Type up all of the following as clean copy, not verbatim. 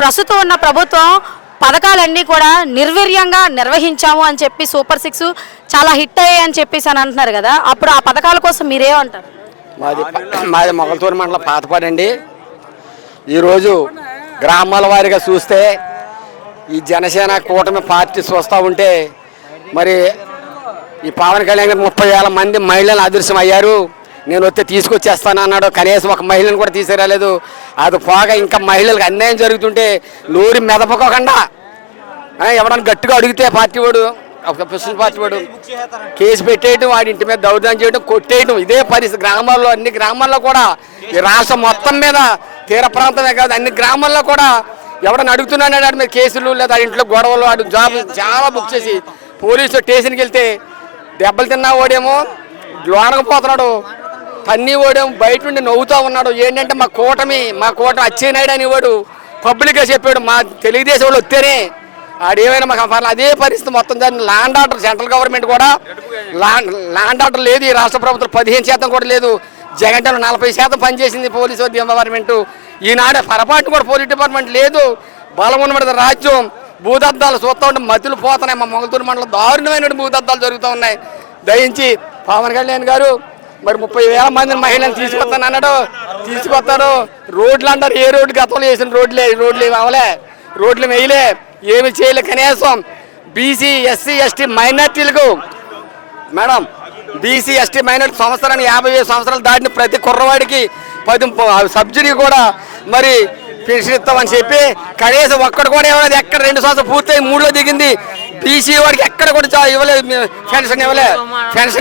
ప్రస్తుతం ఉన్న ప్రభుత్వం పథకాలన్నీ కూడా నిర్వీర్యంగా నిర్వహించాము అని చెప్పి సూపర్ 6 చాలా హిట్ అయ్యాయి అని చెప్పేసి అని అంటున్నారు కదా, అప్పుడు ఆ పథకాల కోసం మీరేమంటారు? మాది మొగల్తూరు మండలం పాతపాడండి. ఈరోజు గ్రామాల వారీగా చూస్తే ఈ జనసేన కూటమి పార్టీ చూస్తూ ఉంటే మరి ఈ పవన్ కళ్యాణ్ గారు 30,000 మంది మహిళలు అదృశ్యం అయ్యారు. నేను వస్తే తీసుకొచ్చేస్తాను అన్నాడు. కనీసం ఒక మహిళను కూడా తీసుకురాలేదు. అది పోగా ఇంకా మహిళలకు అన్యాయం జరుగుతుంటే నోరు మెదపకోకుండా ఎవడన్నా గట్టిగా అడిగితే పార్టీ వాడు ప్రెసిడెంట్ పార్టీ వాడు కేసు పెట్టేయడం, వాడి ఇంటి మీద దౌర్జన్యం చేయడం, కొట్టేయడం, ఇదే పరిస్థితి గ్రామాల్లో. అన్ని గ్రామాల్లో కూడా ఈ రాష్ట్రం మొత్తం మీద తీర ప్రాంతమే కాదు అన్ని గ్రామాల్లో కూడా ఎవడన్నా అడుగుతున్నాడు వాడి మీద కేసులు లేదా ఇంట్లో గొడవలు, వాడు జాబ్ చాలా బుక్ చేసి పోలీసు స్టేషన్కి వెళ్తే దెబ్బలు తిన్నా ఓడేమో లోనకపోతున్నాడు, తన్ని ఓడేమో బయట నుండి నవ్వుతూ ఉన్నాడు. ఏంటంటే మా కూటమి అచ్చేనాయుడు అని వాడు పబ్లిక్గా చెప్పాడు. మా తెలుగుదేశం వాళ్ళు వస్తేనే ఆడేమైనా మాకు అదే పరిస్థితి మొత్తం దాన్ని ల్యాండ్ ఆర్డర్ సెంట్రల్ గవర్నమెంట్ కూడా ల్యాండ్ ఆర్డర్ లేదు. ఈ రాష్ట్ర ప్రభుత్వం 15% కూడా లేదు. జగన్ 40% పనిచేసింది పోలీసు డిపార్ట్మెంట్. ఈనాడే పొరపాటు కూడా పోలీస్ డిపార్ట్మెంట్ లేదు. బలం ఉన్నది రాజ్యం. భూదద్దాలు చూస్తూ ఉంటే మతులు పోతున్నాయి. మా మొగల్తూరు మండలం దారుణమైన భూదద్దాలు జరుగుతూ ఉన్నాయి. దయించి పవన్ కళ్యాణ్ గారు మరి 30,000 మందిని మహిళలను తీసుకొస్తాను అన్నాడు. తీసుకొస్తారు. రోడ్లు అంటారు. ఏ రోడ్డు గతంలో వేసిన రోడ్లు అవలే, రోడ్లు వేయలే, ఏమి చేయలే. కనీసం బీసీ ఎస్సీ ఎస్టీ మైనార్టీలకు మేడం బీసీ ఎస్టీ మైనార్టీ సంవత్సరానికి 55 సంవత్సరాలు దాటిన ప్రతి కుర్రవాడికి 10 సబ్సిడీ కూడా మరి పెన్షన్ ఇస్తామని చెప్పి కనీసం ఒక్కడు కూడా ఇవ్వలేదు. ఎక్కడ 2 సంవత్సరాలు పూర్తయి 3లో దిగింది. బీసీ వాడికి ఎక్కడ కూడా ఇవ్వలేదు, పెన్షన్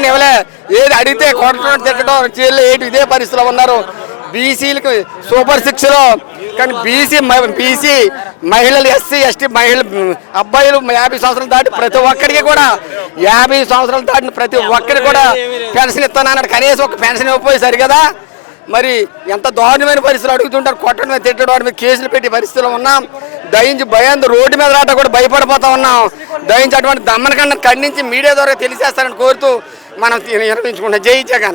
ఇవ్వలే. ఏది అడిగితే కొట్టడం తిట్టడం చేయలేదు. ఇదే పరిస్థితిలో ఉన్నారు. బీసీలకు సూపర్ 6లో కానీ బీసీ మహిళలు ఎస్సీ ఎస్టీ అబ్బాయిలు 50 సంవత్సరాలు దాటి ప్రతి ఒక్కరికి కూడా 50 సంవత్సరాలు దాటిన ప్రతి ఒక్కరికి కూడా పెన్షన్ ఇస్తానన్నాడు. కనీసం ఒక పెన్షన్ ఇవ్వకపోయి సరిగదా. మరి ఎంత దారుణమైన పరిస్థితులు అడుగుతుంటారు. కొట్టడం తిట్టడం వాడి మీద కేసులు పెట్టి పరిస్థితుల్లో ఉన్నాం. దయించి భయంతో రోడ్డు మీద రాట కూడా భయపడిపోతా ఉన్నాం. దయించి అటువంటి దమ్మనకన్నా ఖండించి మీడియా ద్వారా తెలిసేస్తారని కోరుతూ మనం నిర్వహించుకుంటాం. జై జగన్.